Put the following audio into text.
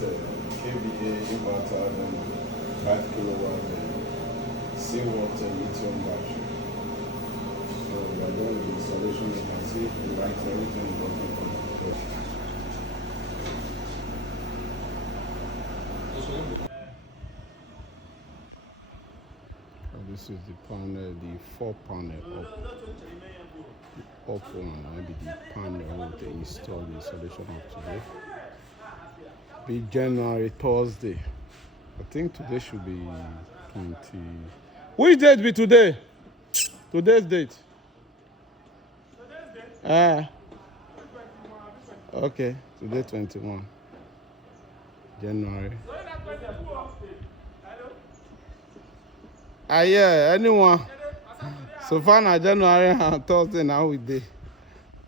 KVA inverter and 5 kilowatt seawater lithium battery. So we are doing the installation. You can see the lights, everything is working from the This is the panel, the 4 panel up one, maybe the panel they install the installation of today. Be January Thursday. I think today should be 20. Which date be today? Today's date. Okay, today 21 January. Yeah, anyone. So far now January and Thursday now we day.